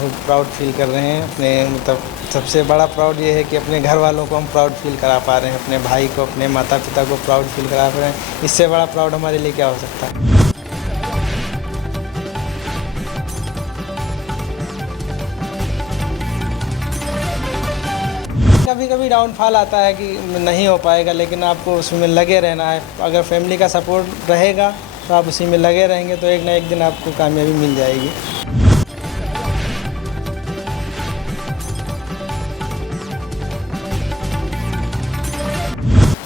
बहुत proud feel कर रहे हैं अपने, मतलब सबसे बड़ा प्राउड ये है कि अपने घर वालों को हम प्राउड फील करा पा रहे हैं, अपने भाई को, अपने माता पिता को प्राउड फील करा पा रहे हैं। इससे बड़ा प्राउड हमारे लिए क्या हो सकता है। कभी कभी डाउनफॉल आता है कि नहीं हो पाएगा, लेकिन आपको उसमें लगे रहना है। अगर फैमिली का सपोर्ट रहेगा तो आप उसी में लगे रहेंगे तो एक ना एक दिन आपको कामयाबी मिल जाएगी।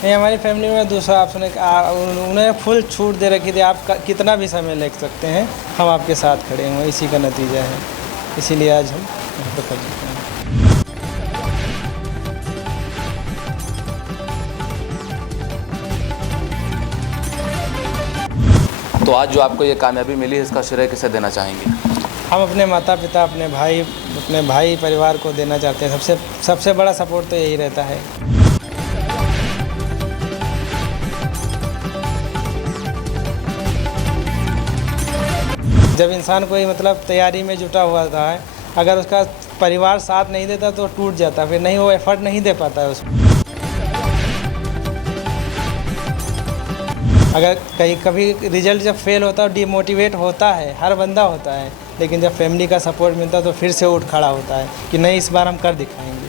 नहीं, हमारी फैमिली में दूसरा ऑप्शन है, उन्हें फुल छूट दे रखी थी, आप कितना भी समय ले सकते हैं, हम आपके साथ खड़े हैं। इसी का नतीजा है, इसीलिए आज हम यहाँ पर खड़े हैं। तो आज जो आपको ये कामयाबी मिली है, इसका श्रेय किसे देना चाहेंगे? हम अपने माता पिता, अपने भाई परिवार को देना चाहते हैं। सबसे बड़ा सपोर्ट तो यही रहता है। जब इंसान कोई मतलब तैयारी में जुटा हुआ था, अगर उसका परिवार साथ नहीं देता तो टूट जाता, फिर नहीं, वो एफर्ट नहीं दे पाता है उसमें। अगर कभी रिजल्ट जब फेल होता है, डिमोटिवेट होता है, हर बंदा होता है, लेकिन जब फैमिली का सपोर्ट मिलता है तो फिर से उठ खड़ा होता है कि नहीं, इस बार हम कर दिखाएंगे।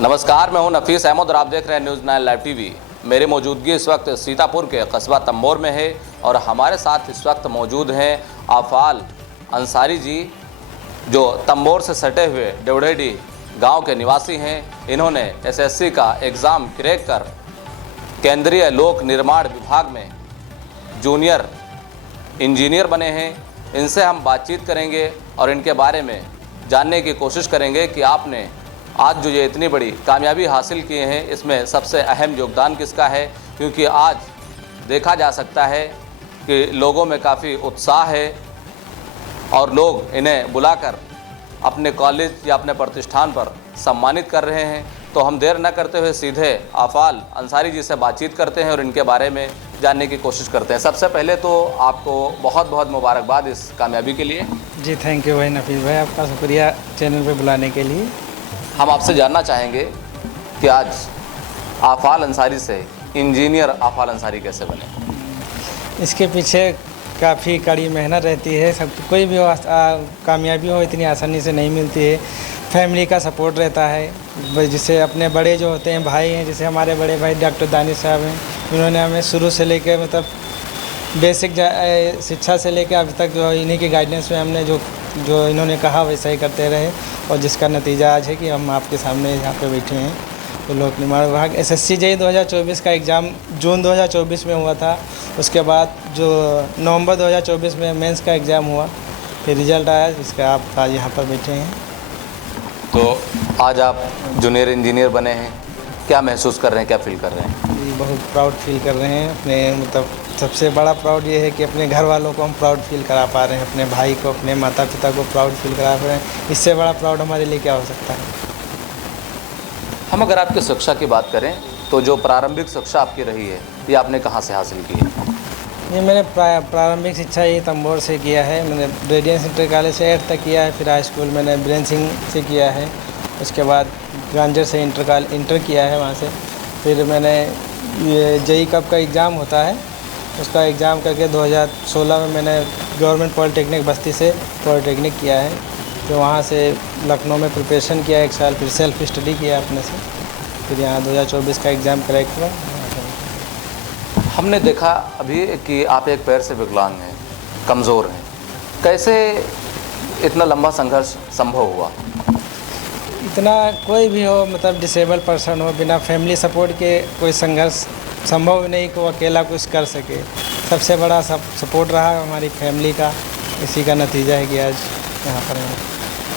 नमस्कार, मैं हूं नफीस अहमद और आप देख रहे हैं न्यूज़ 9 लाइव टीवी। मेरी मौजूदगी इस वक्त सीतापुर के कस्बा तंबोर में है और हमारे साथ इस वक्त मौजूद हैं आफाल अंसारी जी, जो तंबोर से सटे हुए डेवढ़ेडी गांव के निवासी हैं। इन्होंने एसएससी का एग्ज़ाम क्रैक कर केंद्रीय लोक निर्माण विभाग में जूनियर इंजीनियर बने हैं। इनसे हम बातचीत करेंगे और इनके बारे में जानने की कोशिश करेंगे कि आपने आज जो ये इतनी बड़ी कामयाबी हासिल किए हैं, इसमें सबसे अहम योगदान किसका है, क्योंकि आज देखा जा सकता है कि लोगों में काफ़ी उत्साह है और लोग इन्हें बुलाकर अपने कॉलेज या अपने प्रतिष्ठान पर सम्मानित कर रहे हैं। तो हम देर न करते हुए सीधे आफाल अंसारी जी से बातचीत करते हैं और इनके बारे में जानने की कोशिश करते हैं। सबसे पहले तो आपको बहुत बहुत मुबारकबाद इस कामयाबी के लिए। जी, थैंक यू भाई नफीस भाई, आपका शुक्रिया चैनल पे बुलाने के लिए। हम आपसे जानना चाहेंगे कि आज आफाल अंसारी से इंजीनियर आफाल अंसारी कैसे बने? इसके पीछे काफ़ी कड़ी मेहनत रहती है। सब कोई भी कामयाबी हो इतनी आसानी से नहीं मिलती है। फैमिली का सपोर्ट रहता है, जिसे अपने बड़े जो होते हैं भाई हैं, जैसे हमारे बड़े भाई डॉक्टर दानिश साहब हैं, इन्होंने हमें शुरू से लेकर मतलब बेसिक शिक्षा से लेकर अभी तक जो इन्हीं की गाइडेंस में हमने जो इन्होंने कहा वैसा ही करते रहे, और जिसका नतीजा आज है कि हम आपके सामने यहाँ पे बैठे हैं। तो लोक निर्माण विभाग एसएससी जेईई 2024 का एग्ज़ाम जून 2024 में हुआ था। उसके बाद जो नवंबर 2024 में मेंस का एग्ज़ाम हुआ, फिर रिजल्ट आया, जिसका आप आज यहाँ पर बैठे हैं। तो आज आप जूनियर इंजीनियर बने हैं, क्या महसूस कर रहे हैं, क्या फील कर रहे हैं? जी, बहुत प्राउड फील कर रहे हैं अपने, मतलब सबसे बड़ा प्राउड ये है कि अपने घर वालों को हम प्राउड फील करा पा रहे हैं, अपने भाई को, अपने माता पिता को प्राउड फील करा पा रहे हैं। इससे बड़ा प्राउड हमारे लिए क्या हो सकता है। हम अगर आपकी शिक्षा की बात करें तो जो प्रारंभिक शिक्षा आपकी रही है, ये आपने कहाँ से हासिल की है? ये मैंने प्रारंभिक शिक्षा ये तंबोर से किया है। मैंने रेडियंस इंटर कॉलेज से 8th तक किया है, फिर हाई स्कूल मैंने ब्रेन सिंह से किया है। उसके बाद ग्रांजर से इंटर किया है वहाँ से। फिर मैंने ये जेईई कब का एग्ज़ाम होता है, उसका एग्ज़ाम करके 2016 में मैंने गवर्नमेंट पॉलिटेक्निक बस्ती से पॉलिटेक्निक किया है। तो वहाँ से लखनऊ में प्रिपरेशन किया 1 साल, फिर सेल्फ स्टडी किया अपने से, फिर यहाँ 2024 का एग्ज़ाम क्रैक हुआ। हमने देखा अभी कि आप एक पैर से विकलांग हैं, कमज़ोर हैं, कैसे इतना लंबा संघर्ष संभव हुआ? इतना कोई भी हो, मतलब डिसेबल पर्सन हो, बिना फैमिली सपोर्ट के कोई संघर्ष संभव नहीं कि वो अकेला कुछ कर सके। सबसे बड़ा सपोर्ट रहा हमारी फैमिली का, इसी का नतीजा है कि आज यहाँ पर हैं।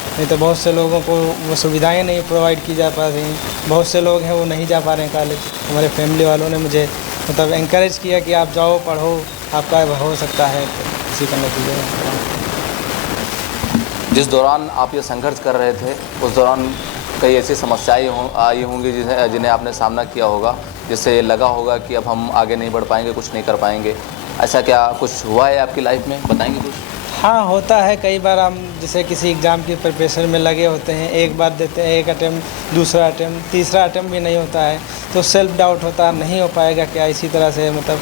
नहीं तो बहुत से लोगों को वो सुविधाएं नहीं प्रोवाइड की जा पा रही। बहुत से लोग हैं वो नहीं जा पा रहे हैं कॉलेज। हमारे फैमिली वालों ने मुझे मतलब एनकरेज किया कि आप जाओ, पढ़ो, आपका हो सकता है। तो इसी का नतीजा है। जिस दौरान आप ये संघर्ष कर रहे थे, उस दौरान कई ऐसी समस्याएं आई होंगी जिन्हें आपने सामना किया होगा। जिससे लगा होगा कि अब हम आगे नहीं बढ़ पाएंगे, कुछ नहीं कर पाएंगे? ऐसा क्या कुछ हुआ है आपकी लाइफ में, बताएंगे कुछ? हाँ, होता है। कई बार हम जैसे किसी एग्ज़ाम की प्रिपरेशन में लगे होते हैं, एक बार देते हैं, एक अटेम्प्ट, दूसरा अटेम्प्ट, तीसरा अटेम्प्ट भी नहीं होता है, तो सेल्फ डाउट होता है, नहीं हो पाएगा क्या। इसी तरह से मतलब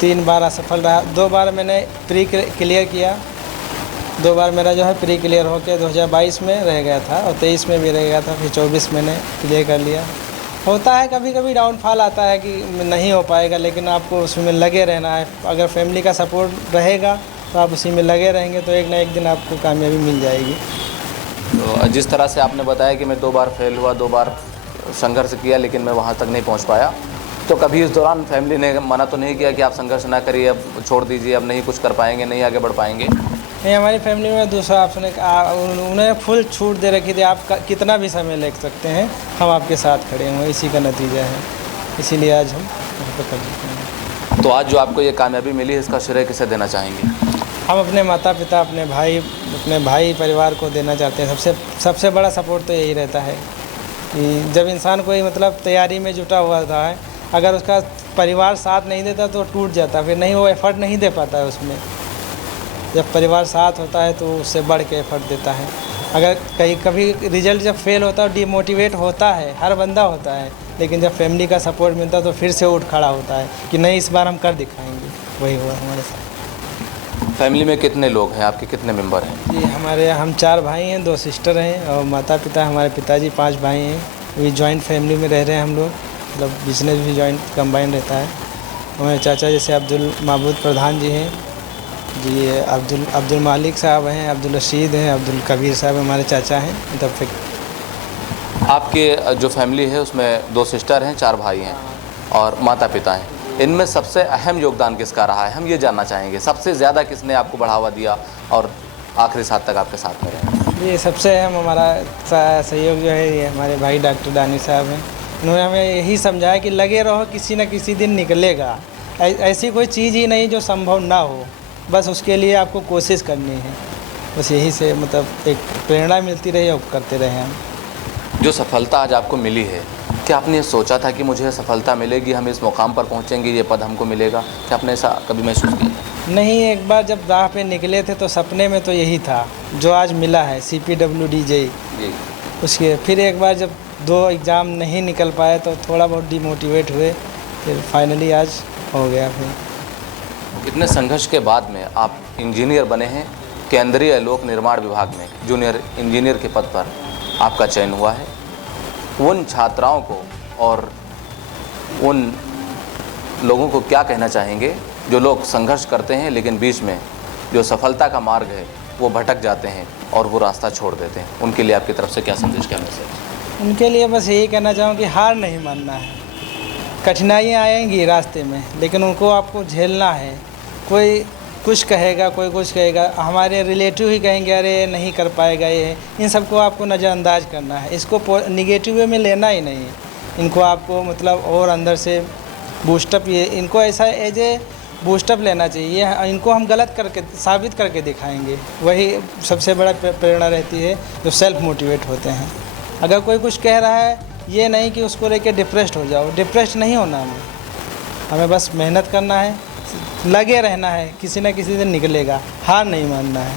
3 बार असफल रहा। 2 बार मैंने प्री क्लियर किया, 2 बार मेरा जो है प्री क्लियर होकर 2022 में रह गया था और 23 में भी रह गया था, फिर 24 मैंने क्लियर कर लिया। होता है कभी कभी डाउनफॉल आता है कि नहीं हो पाएगा, लेकिन आपको उसमें लगे रहना है। अगर फैमिली का सपोर्ट रहेगा तो आप उसी में लगे रहेंगे तो एक ना एक दिन आपको कामयाबी मिल जाएगी। तो जिस तरह से आपने बताया कि मैं 2 बार फेल हुआ, 2 बार संघर्ष किया, लेकिन मैं वहाँ तक नहीं पहुँच पाया, तो कभी इस दौरान फैमिली ने मना तो नहीं किया कि आप संघर्ष ना करिए, अब छोड़ दीजिए, अब नहीं कुछ कर पाएंगे, नहीं आगे बढ़ पाएंगे? नहीं, हमारी फैमिली में दूसरा ऑप्शन है, उन्हें फुल छूट दे रखी थी, आप कितना भी समय ले सकते हैं, हम आपके साथ खड़े हैं। इसी का नतीजा है, इसीलिए आज हम यहाँ पर कर सकते हैं। तो आज जो आपको ये कामयाबी मिली है, इसका श्रेय किसे देना चाहेंगे? हम अपने माता पिता, अपने भाई परिवार को देना चाहते हैं। सबसे बड़ा सपोर्ट तो यही रहता है कि जब इंसान कोई मतलब तैयारी में जुटा हुआ था है, अगर उसका परिवार साथ नहीं देता तो टूट जाता, फिर नहीं वो एफ़र्ट नहीं दे पाता है उसमें। जब परिवार साथ होता है तो उससे बढ़ के एफ़र्ट देता है। अगर कभी रिज़ल्ट जब फेल होता है, डिमोटिवेट होता है, हर बंदा होता है, लेकिन जब फैमिली का सपोर्ट मिलता है तो फिर से उठ खड़ा होता है कि नहीं, इस बार हम कर दिखाएंगे। वही हुआ हमारे साथ। फैमिली में कितने लोग हैं आपके, कितने मेंबर हैं? जी, हम 4 भाई हैं, 2 सिस्टर हैं और माता पिता, हमारे पिताजी 5 भाई हैं। अभी जॉइंट फैमिली में रह रहे हैं हम लोग, मतलब बिजनेस भी जॉइंट कंबाइन रहता है। हमारे चाचा जैसे अब्दुल माबूद प्रधान जी हैं जी, अब्दुल मालिक साहब हैं, अब्दुल रशीद हैं, अब्दुल कबीर साहब हमारे चाचा हैं। मतलब आपके जो फैमिली है उसमें 2 सिस्टर हैं, 4 भाई हैं और माता पिता हैं। इनमें सबसे अहम योगदान किसका रहा है, हम ये जानना चाहेंगे। सबसे ज़्यादा किसने आपको बढ़ावा दिया और आखिरी साथ तक आपके साथ में रहे? ये सबसे अहम हमारा सहयोग जो है, ये हमारे भाई डॉक्टर दानी साहब हैं। उन्होंने हमें यही समझाया कि लगे रहो, किसी न किसी दिन निकलेगा। ऐसी कोई चीज़ ही नहीं जो संभव ना हो, बस उसके लिए आपको कोशिश करनी है। बस यही से मतलब एक प्रेरणा मिलती रही और करते रहे हम। जो सफलता आज आपको मिली है, क्या आपने सोचा था कि मुझे सफलता मिलेगी, हम इस मुकाम पर पहुंचेंगे, ये पद हमको मिलेगा? क्या आपने ऐसा कभी महसूस किया? नहीं, एक बार जब राह पे निकले थे तो सपने में तो यही था जो आज मिला है, CPWD JEE। उसके फिर एक बार जब 2 एग्ज़ाम नहीं निकल पाए तो थोड़ा बहुत डिमोटिवेट हुए, फिर फाइनली आज हो गया। फिर इतने संघर्ष के बाद में आप इंजीनियर बने हैं, केंद्रीय लोक निर्माण विभाग में जूनियर इंजीनियर के पद पर आपका चयन हुआ है। उन छात्राओं को और उन लोगों को क्या कहना चाहेंगे जो लोग संघर्ष करते हैं लेकिन बीच में जो सफलता का मार्ग है वो भटक जाते हैं और वो रास्ता छोड़ देते हैं? उनके लिए आपकी तरफ से क्या संदेश, क्या मैसेज? उनके लिए बस यही कहना चाहूँ कि हार नहीं मानना है। कठिनाइयाँ आएंगी रास्ते में, लेकिन उनको आपको झेलना है। कोई कुछ कहेगा, कोई कुछ कहेगा, हमारे रिलेटिव ही कहेंगे अरे नहीं कर पाएगा ये, इन सबको आपको नज़रअंदाज करना है। इसको निगेटिव वे में लेना ही नहीं है। इनको आपको मतलब और अंदर से बूस्टअप, ये इनको ऐसा एज ए बूस्टअप लेना चाहिए। इनको हम गलत करके साबित करके दिखाएंगे, वही सबसे बड़ा प्रेरणा रहती है जो सेल्फ मोटिवेट होते हैं। अगर कोई कुछ कह रहा है, ये नहीं कि उसको लेके डिप्रेस्ड हो जाओ, डिप्रेस्ड नहीं होना हमें बस मेहनत करना है, लगे रहना है, किसी न किसी दिन निकलेगा, हार नहीं मानना है।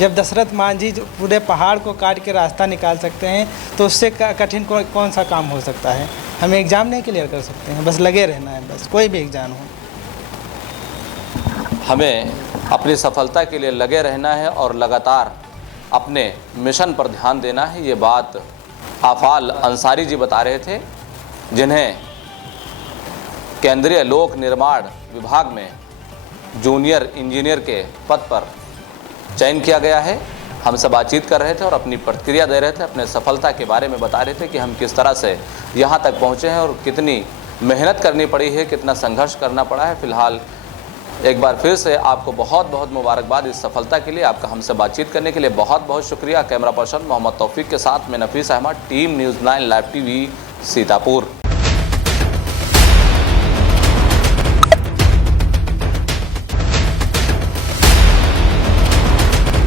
जब दशरथ मांझी पूरे पहाड़ को काट के रास्ता निकाल सकते हैं तो उससे कठिन कौन सा काम हो सकता है। हम एग्ज़ाम नहीं क्लियर कर सकते हैं, बस लगे रहना है, बस कोई भी एग्ज़ाम हो। हमें अपनी सफलता के लिए लगे रहना है और लगातार अपने मिशन पर ध्यान देना है। ये बात आफाल अंसारी जी बता रहे थे, जिन्हें केंद्रीय लोक निर्माण विभाग में जूनियर इंजीनियर के पद पर चयन किया गया है। हमसे बातचीत कर रहे थे और अपनी प्रतिक्रिया दे रहे थे, अपने सफलता के बारे में बता रहे थे कि हम किस तरह से यहाँ तक पहुँचे हैं और कितनी मेहनत करनी पड़ी है, कितना संघर्ष करना पड़ा है। फ़िलहाल एक बार फिर से आपको बहुत बहुत मुबारकबाद इस सफलता के लिए। आपका हमसे बातचीत करने के लिए बहुत बहुत शुक्रिया। कैमरा पर्सन मोहम्मद तौफीक के साथ मैं Nafees Ahmad, team news 9 live TV, Sitapur.